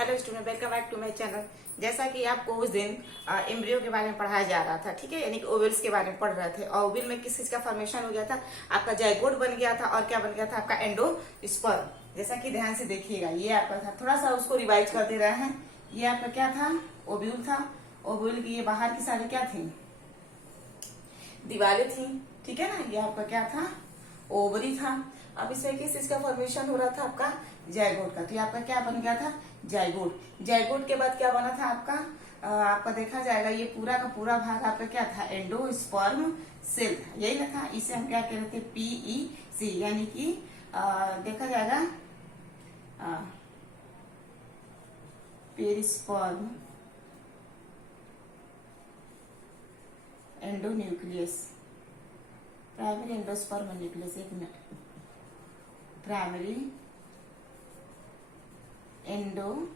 Hello student, welcome back to my channel. जैसा कि आपको उस दिन एम्ब्रियो के बारे में पढ़ाया जा रहा था, ठीक है, यानी कि ओवल्स के बारे में पढ़ रहे थे। और ओवल में किस चीज का फॉर्मेशन हो गया था, आपका जाइगोट बन गया था और क्या बन गया था, आपका एंडोस्पर्म। जैसा कि ध्यान से देखिएगा, ये आपका था, थोड़ा सा उसको रिवाइज कर दे रहे हैं। ये आपका क्या था, ओव्यूल था। ओव्यूल की ये बाहर की सारी क्या थी, दीवारें थी, ठीक है ना। ये आपका क्या था, ओवरी था। अब इसमें किस चीज का फॉर्मेशन हो रहा था, आपका जाइगोट का। तो ये आपका क्या बन गया था, जाइगोट। जाइगोट के बाद क्या बना था आपका, आपका देखा जाएगा ये पूरा का पूरा भाग आपका क्या था, एंडोस्पर्म सेल था। यही ना था, इसे हम क्या कह रहे थे, PEC, यानी कि देखा जाएगा perisperm endonuclease, primary endosperm nucleus. एक मिनट, प्राइमरी एंडोस्पर्म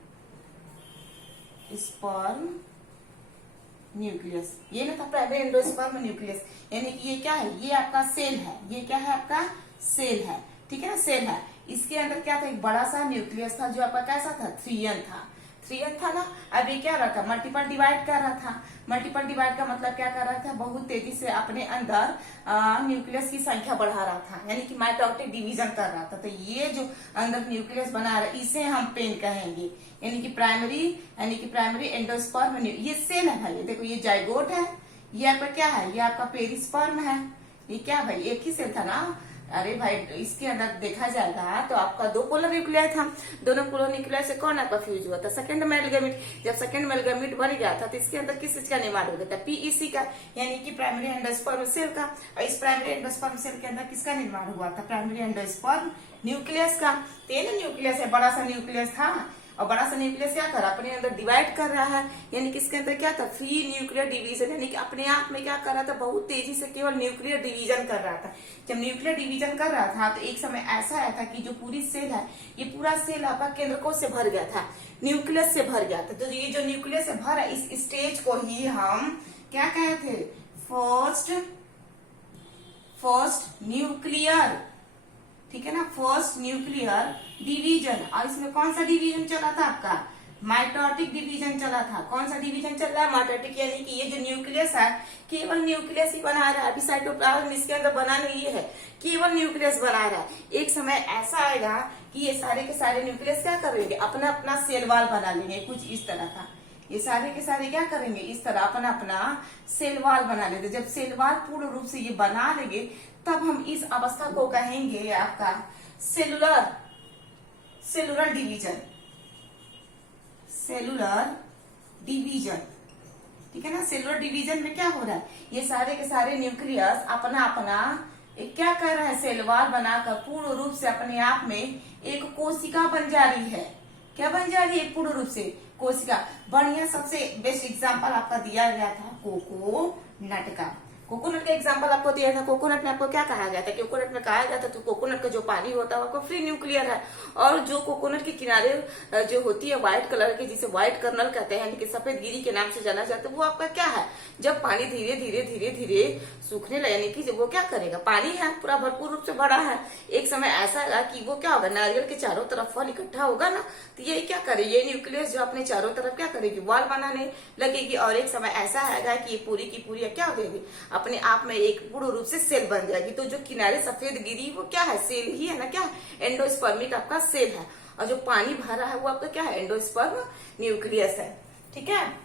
न्यूक्लियस, ये ना था प्राइमरी एंडोस्पर्म न्यूक्लियस। यानी कि ये क्या है, ये आपका सेल है, ये क्या है, आपका सेल है, ठीक है ना, सेल है। इसके अंदर क्या था, एक बड़ा सा न्यूक्लियस था जो आपका कैसा था, 3n था, 3n था ना। अब ये क्या रहा था, मल्टीपल डिवाइड कर रहा था। मल्टीपल डिवाइड का मतलब क्या कर रहा था, बहुत तेजी से अपने अंदर न्यूक्लियस की संख्या बढ़ा रहा था, यानी कि माइटोटिक डिवीजन कर रहा था। तो ये जो अंदर न्यूक्लियस बना रहा है, इसे हम पेन कहेंगे, यानी कि प्राइमरी एंडोस्पर्म। ये सेल है भाई, देखो ये जाइगोट है, ये आपका क्या है, ये आपका पेरिस्पर्म है। ये क्या भाई, एक ही सेल था ना। अरे भाई, इसके अंदर देखा जाएगा तो आपका दो पोलर न्यूक्लियर था। दोनों पोलर न्यूक्लियर से कौन आपका फ्यूज हुआ था, सेकंड मेल गैमेट। जब सेकंड मेल गैमेट बन गया था तो इसके अंदर किस चीज का निर्माण हो गया था, PEC का, यानी कि प्राइमरी एंडोस्पर्म सेल का। और इस प्राइमरी एंडोस्पर्म सेल के अंदर किसका निर्माण हुआ था, प्राइमरी एंडोस्पर्म न्यूक्लियस का। तीन न्यूक्लियस है, बड़ा सा न्यूक्लियस था, और बड़ा सा न्यूक्लियस क्या कर रहा है, अपने अंदर डिवाइड कर रहा है। यानी कि इसके अंदर क्या था, फ्री न्यूक्लियर डिवीजन, यानी कि अपने आप में क्या कर रहा था, बहुत तेजी से केवल न्यूक्लियर डिवीजन कर रहा था। जब न्यूक्लियर डिवीजन कर रहा था तो एक समय ऐसा आया था कि जो पूरी सेल है, ये पूरा सेल आपका केंद्रकों से भर गया था, न्यूक्लियस से भर गया था। तो ये जो न्यूक्लियस से भरा, इस स्टेज को ही हम क्या कहे थे, फर्स्ट न्यूक्लियर, ठीक है ना, फर्स्ट न्यूक्लियर डिवीजन। और इसमें कौन सा डिवीजन चला था, आपका माइटोटिक डिवीजन चला था। कौन सा डिवीजन चल रहा है, माइटोटिक, यानी कि ये जो न्यूक्लियस है, केवल न्यूक्लियस ही बना रहा है। अभी साइटोप्लाज्म इसके अंदर बना नहीं है, केवल न्यूक्लियस बना रहा है। एक समय ऐसा आएगा कि ये सारे के सारे न्यूक्लियस क्या करेंगे, अपना अपना सेल वॉल बना लेंगे, कुछ इस तरह का। ये सारे के सारे क्या करेंगे, इस तरह अपना अपना सेल वॉल बना लेते। जब सेल वॉल पूर्ण रूप से ये बना लेंगे, तब हम इस अवस्था को कहेंगे आपका सेलुलर डिवीजन, ठीक है ना। सेलुलर डिवीजन में क्या हो रहा है, ये सारे के सारे न्यूक्लियस अपना अपना एक क्या कर रहा है, सेल वॉल बनाकर पूर्ण रूप से अपने आप में एक कोशिका बन जा रही है। क्या बन जा रही है, पूर्ण रूप से कोशिका। बढ़िया सबसे बेस्ट एग्जांपल आपका दिया गया था कोकोनट का। कोकोनट का एग्जांपल आपको दिया था। कोकोनट में आपको क्या कहा गया था, कोकोनट में कहा गया था तो कोकोनट का जो पानी होता है वो फ्री न्यूक्लियर है। और जो कोकोनट के किनारे जो होती है व्हाइट कलर की, जिसे व्हाइट कर्नल कहते हैं, यानी कि सफेद गिरी के नाम से जाना जाता है, वो आपका क्या है, जब पानी धीरे धीरे धीरे धीरे सूखने लगे, यानी कि जब वो क्या करेगा, पानी है पूरा भरपूर रूप से भरा है, एक समय ऐसा आएगा कि वो क्या होगा, नारियल के चारों तरफ फल इकट्ठा होगा ना, तो ये क्या करे, ये न्यूक्लियस जो अपने चारों तरफ क्या करेगी, वॉल बनाने लगेगी। और एक समय ऐसा आएगा कि ये पूरी की पूरी क्या हो जाएगी, अपने आप में एक पूर्ण रूप से सेल बन जाएगी। तो जो किनारे सफेद गिरी वो क्या है, सेल ही है ना, क्या एंडोस्पर्मिक आपका सेल है। और जो पानी भरा है वो आपका क्या है, एंडोस्पर्म न्यूक्लियस है, ठीक है।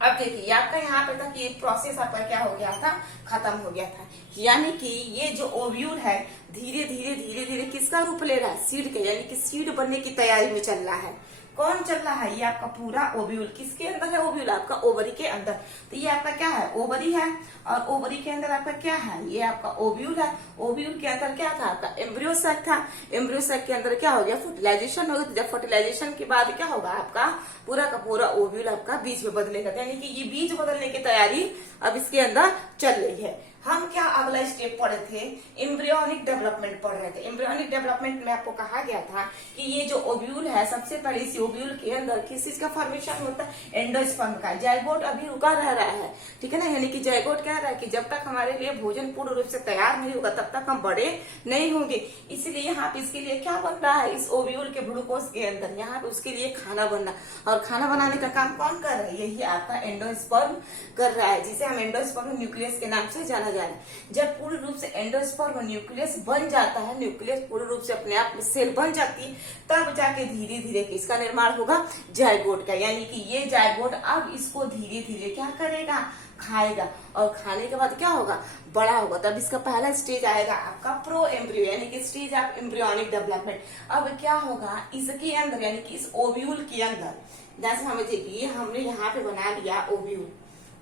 अब देखिए आपका यहाँ पे था कि एक प्रोसेस आपका क्या हो गया था, खत्म हो गया था। यानी कि ये जो ओव्यूल है धीरे धीरे धीरे धीरे किसका रूप ले रहा है, सीड का, यानी कि सीड बनने की तैयारी में चल रहा है। कौन चल रहा है, ये आपका पूरा ओव्यूल किसके अंदर है, ओव्यूल आपका ओवरी के अंदर। तो ये आपका क्या है, ओवरी है, और ओवरी के अंदर आपका क्या है, ये आपका ओव्यूल है। ओव्यूल के अंदर क्या था, आपका एम्ब्रियो सैक था। एम्ब्रियो सैक के अंदर क्या हो गया, फर्टिलाइजेशन हो गया। जब फर्टिलाइजेशन के बाद क्या होगा, आपका पूरा का पूरा ओव्यूल आपका बीज में बदलेगा, यानी कि ये बीज बदलने की तैयारी अब इसके अंदर चल रही है। हम क्या अगला स्टेप पढ़े थे, एम्ब्रियोनिक डेवलपमेंट पढ़ रहे थे। एम्ब्रियोनिक डेवलपमेंट में आपको कहा गया था कि ये जो ओव्यूल है, सबसे पहले इस ओव्यूल के अंदर किस चीज का फॉर्मेशन होता है, एंडोस्पर्म का। जाइगोट अभी रुका रह रहा है, ठीक है ना, यानी कि जाइगोट कह रहा है कि जब तक हमारे लिए भोजन पूर्ण रूप से तैयार नहीं होगा तब तक हम बड़े नहीं होंगे। इसलिए यहाँ पे इसके लिए क्या बन रहा है, इस ओव्यूल के ग्लूकोज के अंदर यहाँ पे उसके लिए खाना बनना, और खाना बनाने का काम कौन कर रहा है, यही आपका एंडोस्पर्म कर रहा है, जिसे हम एंडोस्पर्म न्यूक्लियस के नाम से जाना जा रहा है। जब पूर्ण रूप से एंडोस्पर्म न्यूक्लियस बन जाता है, न्यूक्लियस पूर्ण रूप से अपने आप में सेल बन जाती है, तब जाके धीरे धीरे इसका निर्माण होगा जाइगोट का। यानी कि ये जाइगोट अब इसको धीरे धीरे क्या करेगा, खाएगा, और खाने के बाद क्या होगा, बड़ा होगा। तब इसका पहला स्टेज आएगा आपका प्रो एम्ब्रियो, यानी कि स्टेज ऑफ एम्ब्रियोनिक डेवलपमेंट। अब क्या होगा इसके अंदर, यानी कि इस ओव्यूल के अंदर, जैसे हमें देखिए हमने यहाँ पे बना लिया ओव्यूल,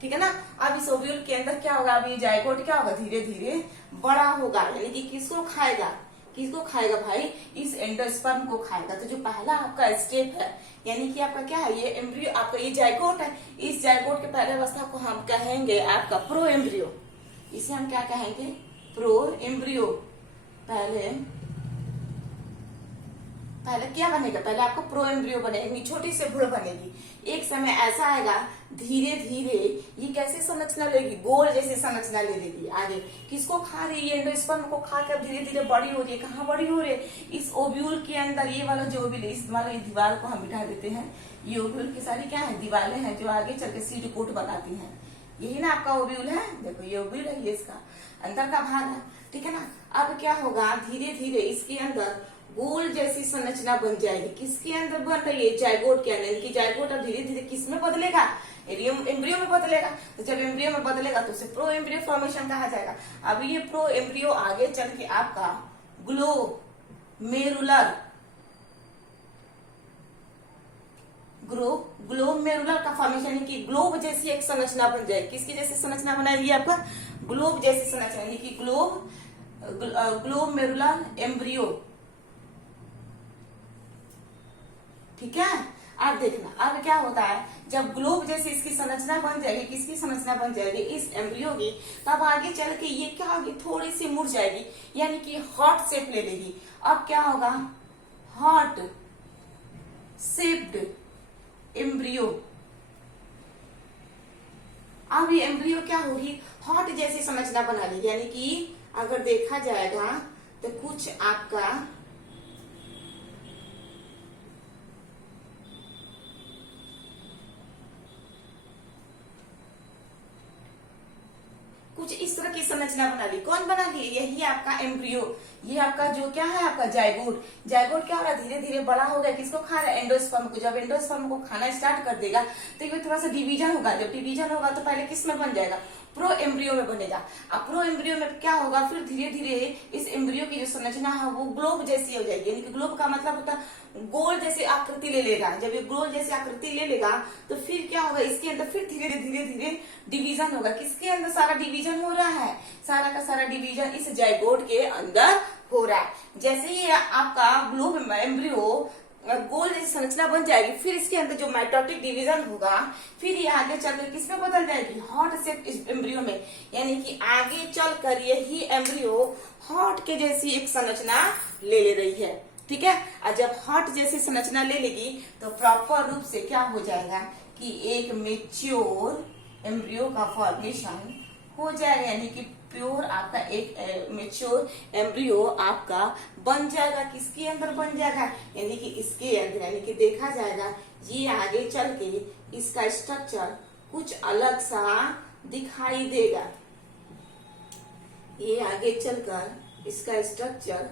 ठीक है ना। अब इस ओव्यूल के अंदर क्या होगा, अब ये जाइगोट क्या होगा, धीरे धीरे बड़ा होगा, यानी कि किसको खाएगा, किसको खाएगा भाई, इस एंडोस्पर्म को खाएगा। तो जो पहला आपका स्टेप है, यानी कि आपका क्या है, ये एम्ब्रियो, आपका ये जाइगोट है, इस जाइगोट के पहले अवस्था को हम कहेंगे आपका प्रो एम्ब्रियो। इसे हम क्या कहेंगे, प्रो एम्ब्रियो। पहले क्या बनेगा, पहले आपको प्रो एम्ब्रियो बनेगी, छोटी से भ्रूण बनेगी। एक समय ऐसा आएगा धीरे धीरे ये कैसे संरचना लेगी, गोल जैसे संरचना ले लेगी। आगे किसको खा रही है, एंडोस्पर्म को खाकर धीरे धीरे बड़ी हो रही है। कहाँ बड़ी हो रही है, इस ओव्यूल के अंदर। ये वाला जो ओव्यूल, इस वाला दीवार को हम मिटा देते हैं। ये ओव्यूल की सारी क्या है, दीवारें हैं जो आगे चल के सीड कोट बनाती हैं। यही ना आपका ओव्यूल है, देखो ये ओव्यूल है, ये इसका अंदर का भाग है, ठीक है ना। अब क्या होगा, धीरे धीरे इसके अंदर गोल जैसी संरचना बन जाएगी। किसके अंदर बन रही है, जाइगोट के अंदर। इनकी जाइगोट अब धीरे धीरे किस में बदलेगा, एम्ब्रियो में बदलेगा। तो जब एम्ब्रियो में बदलेगा तो उसे प्रो एम्ब्रियो फॉर्मेशन कहा जाएगा। अब ये प्रो एम्ब्रियो आगे चल के आपका ग्लोमेरुलर का फॉर्मेशन, यानी कि ग्लोब जैसी एक संरचना बन जाएगी। किसकी जैसी संरचना बनाएगी, आपका ग्लोब जैसी संरचना, यानी कि ग्लोमेरुलर एम्ब्रियो, ठीक है। अब देखना अब क्या होता है, जब ग्लोब जैसी इसकी संरचना बन जाएगी, किसकी संरचना बन जाएगी, इस एम्ब्रियो की, तब आगे चल के ये क्या होगी, थोड़ी सी मुड़ जाएगी, यानी कि हॉट शेप ले लेगी। अब क्या होगा, हॉट शेप्ड एम्ब्रियो। अब ये एम्ब्रियो क्या होगी, हॉट जैसी संरचना बना लेगी। यानी कि अगर देखा जाएगा तो कुछ आपका कुछ इस तरह की संरचना बना ली। कौन बना ली, यही आपका एम्ब्रियो। ये आपका जो क्या है, आपका जाइगोट। जाइगोट क्या हो रहा है, धीरे धीरे बड़ा हो गया। किसको खा रहा है, एंडोस्पर्म को। जब एंडोस्पर्म को खाना स्टार्ट कर देगा तो ये थोड़ा सा डिवीजन होगा। जब डिवीजन होगा तो पहले किस में बन जाएगा, प्रो एम्ब्रियो में बनेगा। अब प्रो एम्ब्रियो में क्या होगा, फिर धीरे धीरे इस एम्ब्रियो की जो संरचना है वो ग्लोब जैसी हो जाएगी। यानी कि ग्लोब का मतलब होता है गोल जैसी आकृति ले लेगा। जब ये गोल जैसी आकृति ले लेगा तो फिर क्या होगा, इसके अंदर फिर धीरे धीरे डिवीजन होगा। किसके अंदर सारा डिवीजन हो रहा है, सारा का सारा डिवीजन इस जाइगोट के अंदर हो रहा है। जैसे ही आपका ग्लोब एम्ब्रियो गोल जैसी संरचना बन जाएगी, फिर इसके अंदर जो माइटोटिक डिवीजन होगा, फिर ये आगे चलकर किसमें बदल जाएगी, हॉट शेप एम्ब्रियो में। यानी कि आगे चलकर यही एम्ब्रियो हॉट के जैसी एक संरचना ले रही है, ठीक है। और जब हॉट जैसी संरचना ले लेगी तो प्रॉपर रूप से क्या हो जाएगा कि एक मेच्योर एम्ब्रियो का फॉर्मेशन हो जाएगा। यानी कि प्योर आपका एक मेच्योर एम्ब्रियो आपका बन जाएगा। किसके अंदर बन जाएगा, यानी कि इसके अंदर। यानी कि देखा जाएगा ये आगे चल के इसका स्ट्रक्चर कुछ अलग सा दिखाई देगा। ये आगे चलकर इसका स्ट्रक्चर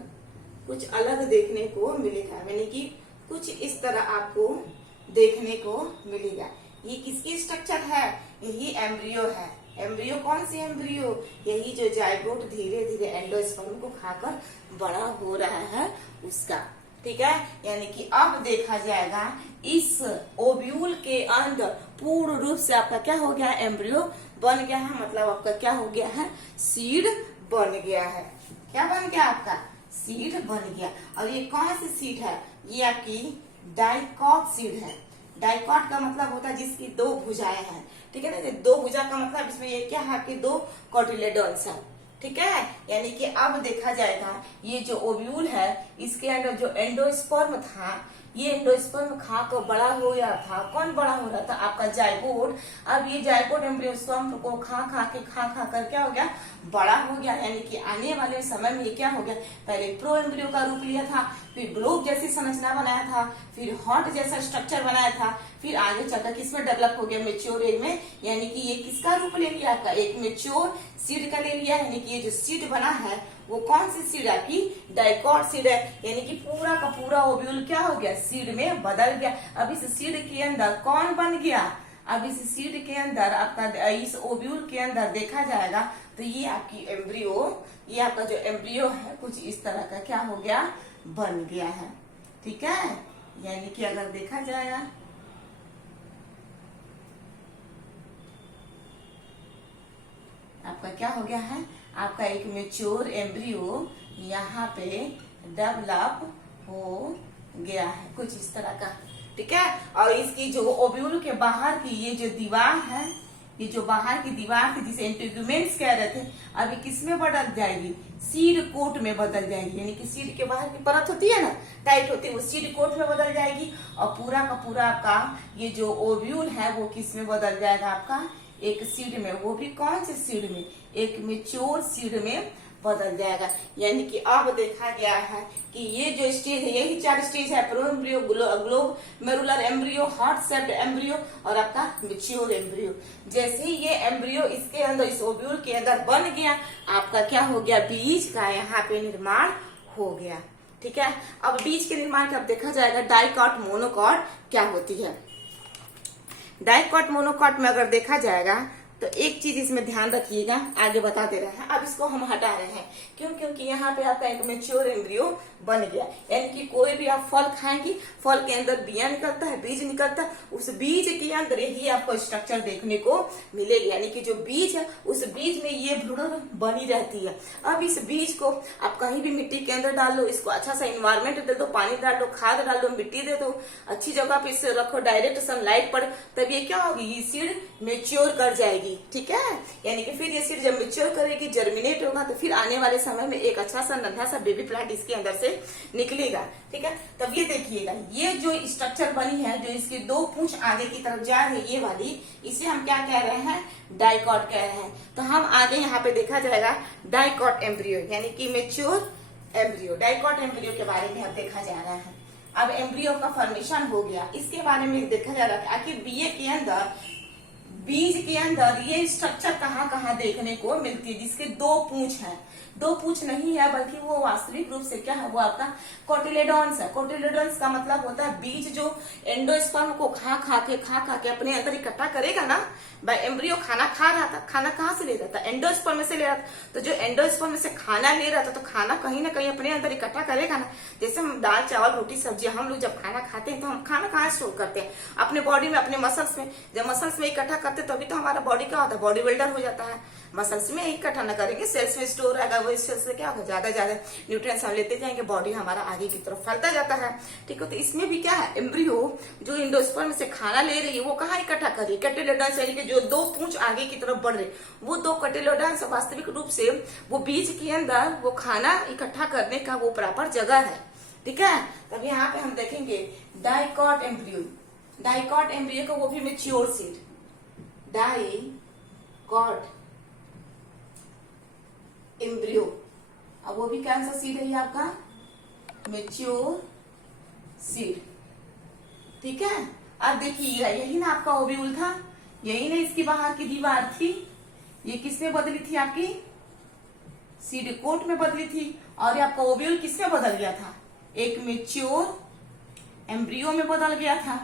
कुछ अलग देखने को मिलेगा, यानी कि कुछ इस तरह आपको देखने को मिलेगा। ये किसकी स्ट्रक्चर है, यही एम्ब्रियो है। एम्ब्रियो कौन सी एम्ब्रियो, यही जो जाइगोट धीरे धीरे एंडोस्पर्म को खाकर बड़ा हो रहा है उसका, ठीक है। यानी कि अब देखा जाएगा इस ओव्यूल के अंदर पूर्ण रूप से आपका क्या हो गया, एम्ब्रियो बन गया है। मतलब आपका क्या हो गया है, सीड बन गया है। क्या बन गया, आपका सीड बन गया। और ये कौन सी सीड है, ये आपकी डाइकॉट सीड है। डाइकॉट का मतलब होता है जिसकी दो भुजाएं हैं, ठीक है ना। दो भुजा का मतलब इसमें ये क्या है कि दो कोटिलेडॉन्स है, ठीक है। यानी कि अब देखा जाएगा ये जो ओव्यूल है इसके अंदर जो एंडोस्पर्म था, ये एंडोस्पर्म खा कर बड़ा हो गया था। कौन बड़ा हो रहा था? आपका जाइगोट। अब ये जाइगोट एम्ब्रियोस्पर्म को खा खा कर क्या हो गया? बड़ा हो गया। यानी कि आने वाले समय में ये क्या हो गया? पहले प्रो एम्ब्रियो का रूप लिया था, फिर ग्लोब जैसी संरचना बनाया था, फिर हॉट जैसा स्ट्रक्चर बनाया था, फिर आगे चलकर किसमें डेवलप हो गया? मेच्योर एज में। यानी कि ये किसका रूप ले लिया? आपका एक मेच्योर सीड का ले लिया। यानी कि ये जो सीड बना है वो कौन सी सीड है? आपकी डाइकॉट सीड है। यानी कि पूरा का पूरा ओव्यूल क्या हो गया? सीड में बदल गया। अब इस सीड के अंदर कौन बन गया? अब इस सीड के अंदर आपका इस ओव्यूल के अंदर देखा जाएगा तो ये आपकी एम्ब्रियो, ये आपका जो एम्ब्रियो है कुछ इस तरह का क्या हो गया? बन गया है, ठीक है। यानी कि अगर देखा जाएगा आपका क्या हो गया है? आपका एक मेच्योर एम्ब्रियो यहाँ पे डेवलप हो गया है कुछ इस तरह का, ठीक है। और इसकी जो ओव्यूल के बाहर की ये जो दीवार है, ये जो बाहर की दीवार थी जिसे इंटेगुमेंट्स कह रहे थे, अभी किसमें बदल जाएगी? सीड कोट में बदल जाएगी। यानी कि सीड के बाहर की परत होती है ना, टाइट होती है, वो सीड कोट में बदल जाएगी। और पूरा का पूरा आपका ये जो ओव्यूल है वो किस में बदल जाएगा? आपका एक सीड में। वो भी कौन से सीड में? एक मेच्योर सीड में बदल जाएगा। यानी कि अब देखा गया है कि ये जो स्टेज है, यही 4 स्टेज है: pro embryo, globular embryo, heart shaped embryo और आपका मेच्योर एम्ब्रियो। जैसे ही ये एम्ब्रियो इसके अंदर, इस ओव्यूल के अंदर बन गया, आपका क्या हो गया? बीज का यहाँ पे निर्माण हो गया, ठीक है। अब बीज के निर्माण का अब देखा जाएगा डाइकॉट मोनोकॉट क्या होती है। डाइकॉट मोनोकॉट में अगर देखा जाएगा तो एक चीज इसमें ध्यान रखिएगा, आगे बता दे रहे हैं। अब इसको हम हटा रहे हैं, क्यों? क्योंकि यहाँ पे आपका एक मेच्योर एम्ब्रियो बन गया। यानी कि कोई भी आप फल खाएंगे, फल के अंदर बिया निकलता है, बीज निकलता है, उस बीज के अंदर ही आपको स्ट्रक्चर देखने को मिलेगी। यानी कि जो बीज है उस बीज में ये भ्रूण बनी रहती है। अब इस बीज को आप कहीं भी मिट्टी के अंदर डाल लो, इसको अच्छा सा इन्वायरमेंट दे दो, पानी डाल दो, खाद डाल दो, मिट्टी दे दो, अच्छी जगह पे इसे रखो, डायरेक्ट सनलाइट पर, तब ये क्या होगी? ये सीड मेच्योर कर जाएगी, ठीक है। यानी कि फिर ये सीड जब मेच्योर करेगी, जर्मिनेट होगा, तो फिर आने वाले समय में एक अच्छा सा नन्हा सा बेबी प्लांट इसके अंदर से निकलेगा, ठीक है। तब ये देखिएगा, ये जो स्ट्रक्चर बनी है, जो इसकी 2 पूंछ आगे की तरफ जा रही है, ये वाली, इसे हम क्या कह रहे हैं? डाइकॉट कह रहे हैं। तो हम आगे यहाँ पे देखा जाएगा डाइकॉट एम्ब्रियो, यानी कि मेच्योर एम्ब्रियो। डाइकॉट एम्ब्रियो के बारे में अब देखा जा रहा है। अब एम्ब्रियो का फॉर्मेशन हो गया, इसके बारे में देखा जा रहा है आखिर बीज के अंदर ये स्ट्रक्चर कहाँ कहाँ देखने को मिलती है, जिसके 2 पूंछ है। 2 पूंछ नहीं है, बल्कि वो वास्तविक रूप से क्या है? वो आपका कोटिलेडॉन्स है। कोटिलेडॉन्स का मतलब होता है बीज जो एंडोस्पर्म को खा खा के अपने अंदर इकट्ठा करेगा ना। भाई एम्ब्रियो खाना खा रहा था, खाना कहाँ से ले रहा था? एंडोस्पर्म में से ले रहा था। तो जो एंडोस्पर्म में से खाना ले रहा था, तो खाना कहीं ना कहीं अपने अंदर इकट्ठा करेगा ना। जैसे हम दाल चावल रोटी सब्जी, हम लोग जब खाना खाते हैं तो हम खाना कहाँ स्टोर करते हैं? अपने बॉडी में, अपने मसल्स में। जब मसल्स में इकट्ठा करते हैं तभी तो हमारा बॉडी क्या होता है? बॉडी बिल्डर हो जाता है। मसल्स में इकट्ठा न करेंगे, सेल्स में स्टोर रहेगा, वो सेल्स से क्या होगा? ज्यादा न्यूट्रिएंट्स हम लेते जाएंगे, बॉडी हमारा आगे की तरफ फैलता जाता है, ठीक है। तो इसमें भी क्या है? एम्ब्रियो जो एंडोस्पर्म से खाना ले रही है वो कहाँ इकट्ठा कर रही है? कोटिलेडॉन्स, यानी कि जो 2 पूंछ आगे की तरफ बढ़ रही, वो 2 कोटिलेडॉन्स वास्तविक रूप से वो बीज के अंदर वो खाना इकट्ठा करने का वो प्रॉपर जगह है, ठीक है। तब यहाँ पे हम देखेंगे डाइकॉट एम्ब्रियो। डाइकॉट एम्ब्रियो को वो भी मेच्योर सीड, डाइकॉट एम्ब्रियो। अब वो भी कौन सा सीड है? ये आपका मेच्योर सीड, ठीक है। अब देखिएगा, यही ना आपका ओव्यूल था, यही ना इसकी बाहर की दीवार थी। ये किसमें बदली थी? आपकी सीड कोट में बदली थी। और ये आपका ओव्यूल किसमें बदल गया था? एक मेच्योर एम्ब्रियो में बदल गया था।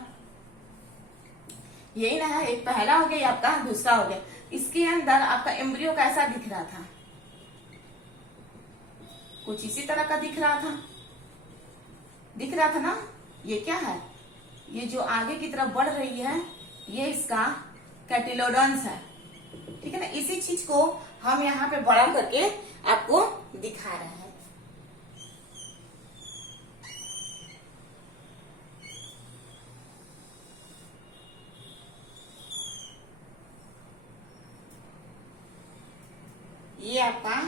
यही ना है, एक पहला हो गया, आपका दूसरा हो गया। इसके अंदर आपका एम्ब्रियो कैसा दिख रहा था? कुछ इसी तरह का दिख रहा था ना। ये क्या है? ये जो आगे की तरफ बढ़ रही है, ये इसका कोटिलेडॉन्स है, ठीक है ना। इसी चीज को हम यहाँ पे बड़ा करके आपको दिखा रहे हैं। ये आपका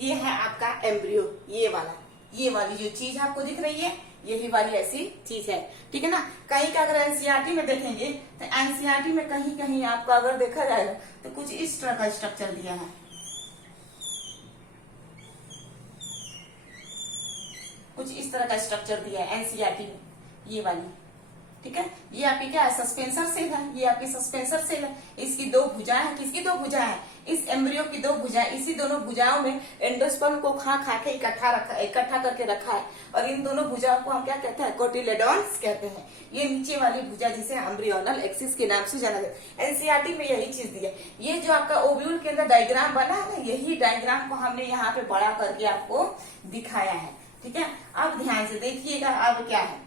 ये है आपका एम्ब्रियो, ये वाली जो चीज आपको दिख रही है यही वाली ऐसी चीज है, ठीक है ना। कहीं का अगर एनसीईआरटी में देखेंगे तो एनसीईआरटी में कहीं कहीं आपका अगर देखा जाएगा तो कुछ इस तरह का स्ट्रक्चर दिया है, कुछ इस तरह का स्ट्रक्चर दिया है एनसीईआरटी में, ये वाली, ठीक है। ये आपकी क्या है, सस्पेंसर सेल है, ये आपकी सस्पेंसर सेल है। इसकी दो भुजाएं हैं, किसकी दो भुजाएं हैं, इस एम्ब्रियो की दो भुजाएं, इसी दोनों भुजाओं में एंडोस्पर्म को खा के इकट्ठा करके रखा है, और इन दोनों भुजाओं को हम क्या कहते हैं, कोटिलेडॉन्स कहते हैं। ये नीचे वाली भुजा जिसे एम्ब्रियोनल एक्सिस के नाम से जाना जाता है, एनसीईआरटी में यही चीज दी है। ये जो आपका ओव्यूल के अंदर डायग्राम बना है ना, यही डायग्राम को हमने यहाँ पे बड़ा करके आपको दिखाया है, ठीक है। अब ध्यान से देखिएगा, अब क्या है,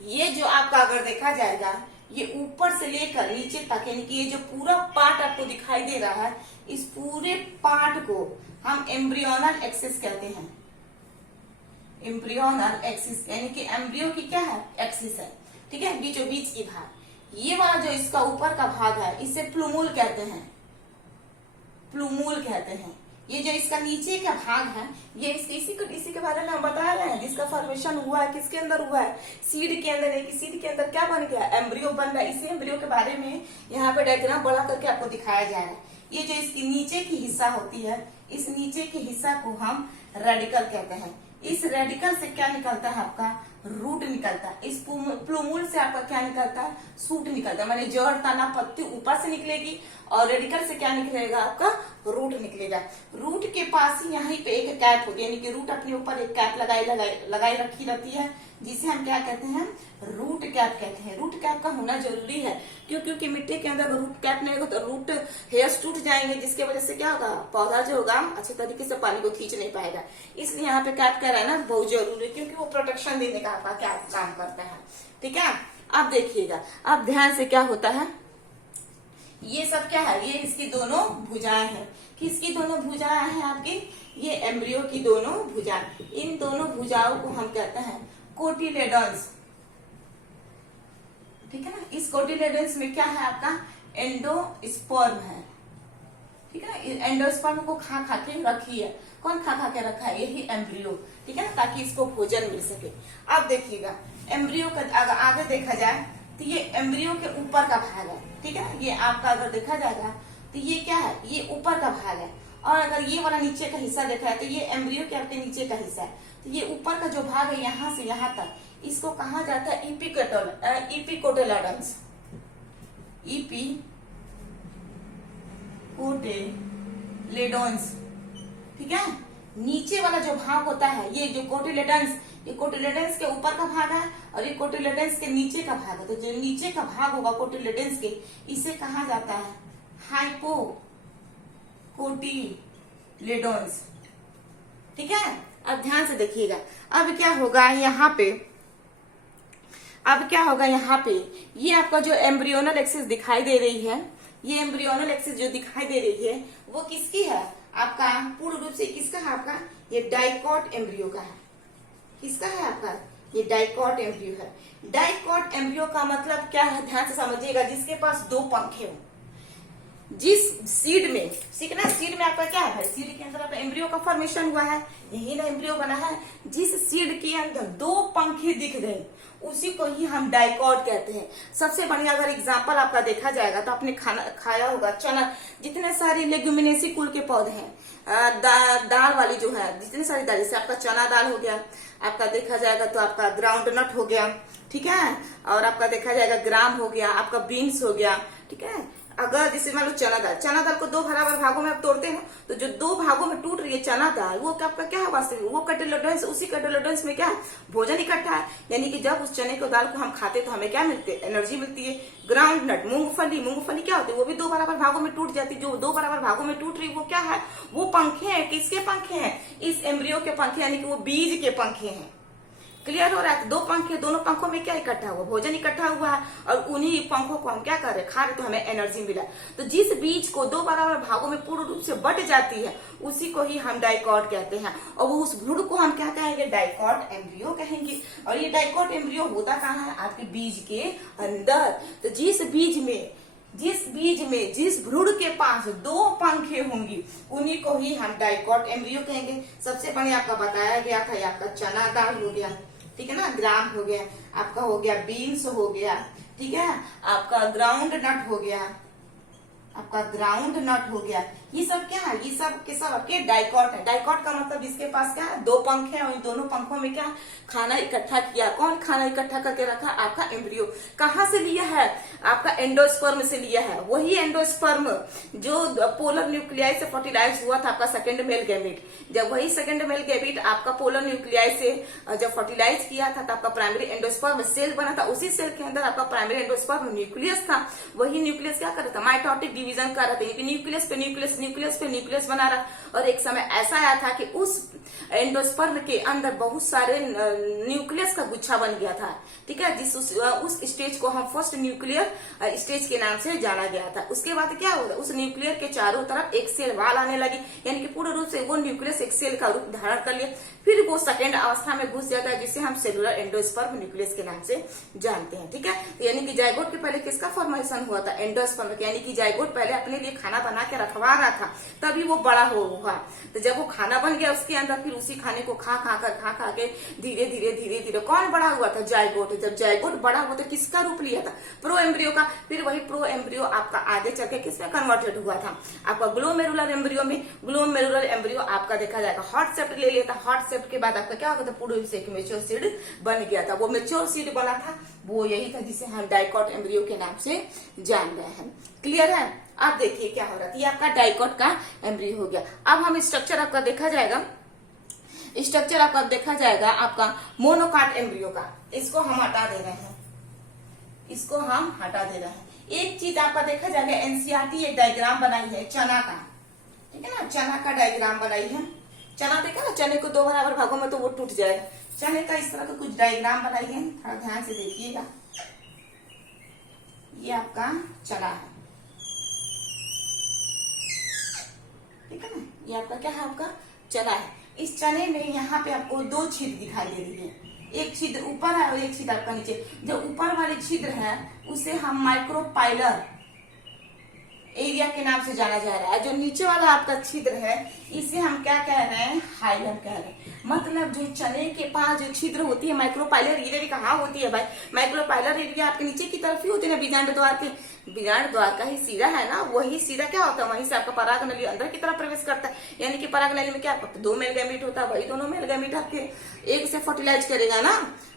ये जो आपका अगर देखा जाएगा, ये ऊपर से लेकर नीचे तक, यानी कि ये जो पूरा पार्ट आपको दिखाई दे रहा है, इस पूरे पार्ट को हम एम्ब्रियोनल एक्सिस कहते हैं। एम्ब्रियोनल एक्सिस यानी कि एम्ब्रियो की क्या है, एक्सिस है, ठीक है, बीचों बीच की भाग। ये वाला जो इसका ऊपर का भाग है, इसे प्लूमूल कहते हैं, प्लूमूल कहते हैं। ये जो इसका नीचे का भाग है, ये इसी के बारे में हम बता रहे हैं, जिसका फॉर्मेशन हुआ है, किसके अंदर हुआ है, सीड के अंदर है, कि सीड के अंदर क्या बन गया, एम्ब्रियो बन रहा है। इसी एम्ब्रियो के बारे में यहाँ पे डायग्राम बड़ा करके आपको दिखाया जा रहा है। ये जो इसकी नीचे की हिस्सा होती है, इस नीचे के हिस्सा को हम रेडिकल कहते हैं। इस रेडिकल से क्या निकलता है, आपका रूट निकलता है। इस प्लूमूल से आपका क्या निकलता है, सूट निकलता है, माने जड़ तना पत्ती ऊपर से निकलेगी, और रेडिकल से क्या निकलेगा, आपका रूट निकलेगा। रूट के पास ही यहाँ पे एक कैप होती है, यानी कि रूट अपने ऊपर एक कैप लगाई रखी रहती है, जिसे हम क्या कहते हैं, रूट कैप कहते हैं। रूट कैप का होना जरूरी है, क्योंकि मिट्टी के अंदर रूट कैप नहीं होगा तो रूट हेयर्स टूट जाएंगे, जिसके वजह से क्या होगा, पौधा जो होगा अच्छे तरीके से पानी को खींच नहीं पाएगा। इसलिए यहाँ पे कैप का रहना बहुत जरूरी है, क्योंकि वो प्रोटेक्शन देने का आपका क्या काम करता है, ठीक है। अब देखिएगा, अब ध्यान से क्या होता है, ये सब क्या है, ये इसकी दोनों भुजाएं हैं। किसकी दोनों भुजाएं हैं आपकी, ये एम्ब्रियो की दोनों भुजाएं। इन दोनों भुजाओं को हम कहते हैं कोटिलेडन्स, ठीक है ना। इस कोटिलेडन्स में क्या है, आपका एंडोस्पर्म है, ठीक है। एंडोस्पर्म को खा के रखी है, कौन खा के रखा है, यही एम्ब्रियो, ठीक है ना, ताकि इसको भोजन मिल सके। अब देखिएगा, एम्ब्रियो का आगे देखा जाए तो ये एम्ब्रियो के ऊपर का भाग है, ठीक है। ये आपका अगर देखा जाएगा तो ये क्या है, ये ऊपर का भाग है, और अगर ये वाला नीचे का हिस्सा देखा है तो ये एम्ब्रियो के आपके नीचे का हिस्सा है। तो ये ऊपर का जो भाग है, यहाँ से यहाँ तक, इसको कहा जाता है इपिकोटिलेडन्स, इपिकोटिलेडन्स, ठीक है। नीचे वाला जो भाग होता है, ये जो कोटिलेडन्स, ये कोटिलेडन्स के ऊपर का भाग है, और ये कोटिलेडन्स के नीचे का भाग है। तो जो नीचे का भाग होगा कोटिलेडन्स के, इसे कहा जाता है हाइपोकोटिलेडन्स, ठीक है। अब ध्यान से देखिएगा, अब क्या होगा यहाँ पे, अब क्या होगा यहाँ पे, ये आपका जो एम्ब्रियोनल एक्सिस दिखाई दे रही है, ये एम्ब्रियोनल एक्सिस जो दिखाई दे रही है, वो किसकी है, आपका पूर्ण रूप से किसका है, आपका ये डाइकॉट एम्ब्रियो का है। किसका है आपका, ये डाइकॉट एम्ब्रियो है। डाइकॉट एम्ब्रियो का मतलब क्या है, ध्यान से समझिएगा, जिसके पास दो पंखे हो। जिस सीड में, सीड में आपका क्या है, सीड के अंदर आपका एम्ब्रियो का फॉर्मेशन हुआ है, यही ना एम्ब्रियो बना है। जिस सीड के अंदर दो पंखे दिख गए, उसी को ही हम डाइकॉट कहते हैं। सबसे बढ़िया अगर एग्जांपल आपका देखा जाएगा तो आपने खाया होगा चना, जितने सारे लेग्यूमिनेसी कुल के पौधे हैं, दाल वाली जो है, जितनी सारी दाल, जैसे आपका चना दाल हो गया, आपका देखा जाएगा तो आपका ग्राउंड नट हो गया, ठीक है, और आपका देखा जाएगा ग्राम हो गया, आपका बीन्स हो गया, ठीक है। अगर जैसे मान लो चना दाल को दो बराबर भागों में आप तोड़ते हैं, तो जो दो भागों में टूट रही है चना दाल, वो आपका क्या है, वास्तविक वो कोटिलेडन्स, उसी कोटिलेडन्स में क्या है, भोजन इकट्ठा है। यानी कि जब उस चने को दाल को हम खाते तो हमें क्या मिलती है, एनर्जी मिलती है। ग्राउंड नट, मूंगफली क्या होती है, वो भी दो बराबर भागों में टूट जाती है। जो दो बराबर भागों में टूट रही है वो क्या है, वो पंखे हैं। किसके पंखे हैं, इस एम्ब्रियो के पंखे, यानी कि वो बीज के पंखे हैं। क्लियर हो रहा है? तो 2 पंख है, दोनों पंखों में क्या इकट्ठा हुआ? भोजन इकट्ठा हुआ है, और उन्हीं पंखों को हम क्या कर रहे, खा रहे, तो हमें एनर्जी मिला। तो जिस बीज को 2 बराबर भागों में पूर्ण रूप से बट जाती है उसी को ही हम डाइकॉट कहते हैं, और वो उस भ्रूण को हम क्या कहेंगे, डाइकॉट एम्ब्रियो कहेंगे। और ये डाइकॉट एम्ब्रियो होता कहाँ है, आपके बीज के अंदर। तो जिस भ्रूण के पास 2 पंखें होंगी उन्हीं को ही हम डाइकॉट एम्ब्रियो कहेंगे। सबसे पहले आपका बताया गया था, आपका चना दाल हो गया, ठीक है ना, ग्राम हो गया, आपका हो गया बीन्स हो गया, ठीक है, आपका ग्राउंड नट हो गया, आपका ग्राउंड नट हो गया। ये सब क्या है, ये सब के सब आपके डाइकॉट है। डाइकॉट का मतलब इसके पास क्या है, 2 पंख है, और इन दोनों पंखों में क्या खाना इकट्ठा किया। कौन खाना इकट्ठा करके रखा, आपका एम्ब्रियो। कहाँ से लिया है, आपका एंडोस्पर्म से लिया है। वही एंडोस्पर्म जो पोलर न्यूक्लियाई से फर्टिलाइज हुआ था, आपका सेकेंड मेल गैमेट। जब वही सेकेंड मेल गैमेट आपका पोलर न्यूक्लियाई से जब फर्टिलाइज किया था, तो आपका प्राइमरी एंडोस्पर्म सेल बना था। उसी सेल के अंदर आपका प्राइमरी एंडोस्पर्म न्यूक्लियस था। वही न्यूक्लियस क्या कर रहा था, माइटोटिक डिवीजन कर रहा था, न्यूक्लियस पे न्यूक्लियस, न्यूक्लियस पे न्यूक्लियस बना रहा। और एक समय ऐसा आया था कि उस एंडोस्पर्म के अंदर बहुत सारे न्यूक्लियस का गुच्छा बन गया था, ठीक है, उस स्टेज को हम फर्स्ट न्यूक्लियर स्टेज के नाम से जाना गया था। उसके बाद क्या होगा, उस न्यूक्लियर के चारों तरफ एक सेल वाल आने लगी, यानी कि पूर्ण रूप से वो न्यूक्लियस एक सेल का रूप धारण कर लिया। फिर वो सेकेंड अवस्था में घुस जाता है, जिसे हम सेलुलर एंडोस्पर्म न्यूक्लियस के नाम से जानते हैं, ठीक है। तो यानी कि जाइगोट के पहले किसका फॉर्मेशन हुआ था, एंडोस्पर्म, यानी कि जाइगोट पहले अपने लिए खाना बना के रखवा रहा था, तभी वो बड़ा हुआ। तो जब वो खाना बन गया उसके अंदर, फिर उसी खाने को खा खा के धीरे धीरे कौन बड़ा हुआ था, जाइगोट। जब जाइगोट बड़ा हुआ तो किसका रूप लिया था, प्रो एम्ब्रियो का। फिर वही प्रो एम्ब्रियो आपका आगे चल के किसमें कन्वर्टेड हुआ था, आपका ग्लोमेरुलर एम्ब्रियो में। ग्लोमेरुलर एम्ब्रियो आपका देखा जाएगा हॉट सेप्ट ले लिया था। हॉट सेप्ट के बाद आपका क्या होगा था, पूर्ण रूप से एक मेच्योर सीड बन गया था। वो मेच्योर सीड बना था, वो यही था जिसे हम डाइकॉट एम्ब्रियो के नाम से जान रहे हैं। क्लियर है? आप देखिए क्या हो रहा है, ये आपका डाइकॉट का एम्ब्रियो हो गया। अब हम स्ट्रक्चर आपका देखा जाएगा, स्ट्रक्चर आपका देखा जाएगा आपका मोनोकाट एम्ब्रियो का। इसको हम हटा दे रहे हैं, इसको हम हटा दे रहे हैं। एक चीज आपका देखा जाएगा, एनसीईआरटी एक डायग्राम बनाई है चना का, ठीक है ना, चना का डायग्राम बनाई है। चना देखा ना, चने को 2 बराबर भागों में तो वो टूट जाएगा। चने का इस तरह का कुछ डायग्राम बनाई है, थोड़ा ध्यान से देखिएगा। ये आपका चना है, ठीक है ना, ये आपका क्या है, आपका चना है। इस चने में यहाँ पे आपको 2 छिद्र दिखाई दे रही है, एक छिद्र ऊपर है और एक छिद्र आपका नीचे। जो ऊपर वाले छिद्र है उसे हम माइक्रोपाइलर एरिया के नाम से जाना जा रहा है। जो नीचे वाला आपका छिद्र है इसे हम क्या कह रहे हैं, हाइलम कह रहे हैं। मतलब जो चने के पास जो छिद्र होती है, माइक्रोपाइलर एरिया भी कहाँ होती है भाई, माइक्रोपाइलर एरिया आपके नीचे की तरफ ही होती है ना, बीजांड द्वार के। बीजांड द्वार का ही सीधा है ना, वही सीधा क्या होता है, वहीं से आपका पराग नली अंदर की तरफ प्रवेश करता है। यानी कि पराग नली में क्या 2 मेल गैमीट होता है, वही दोनों मेल गैमीट आपके एक से फर्टिलाइज करेगा ना।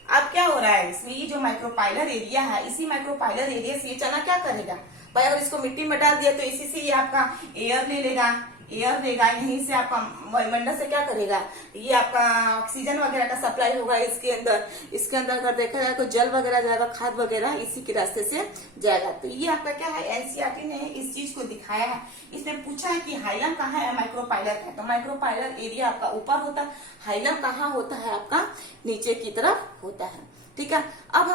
अब क्या हो रहा है इसमें, ये जो माइक्रोपाइलर एरिया है, इसी माइक्रोपाइलर एरिया से ये चना क्या करेगा भाई, अगर इसको मिट्टी में डाल दिया तो इसी से ये आपका एयर ले लेगा, एयर देगा, यहीं से आपका वायुमंडल से क्या करेगा, ये आपका ऑक्सीजन वगैरह का सप्लाई होगा इसके अंदर। इसके अंदर अगर देखा जाए तो जल वगैरह जाएगा, खाद वगैरह इसी के रास्ते से जाएगा। तो ये आपका क्या है, एनसीईआरटी ने इस चीज को दिखाया है। इसने पूछा है कि हाइलम कहाँ है, माइक्रोपाइलर है। तो माइक्रोपाइलर एरिया आपका ऊपर होता है, हाइलम कहाँ होता है, आपका नीचे की तरफ होता है, ठीक है। अब हम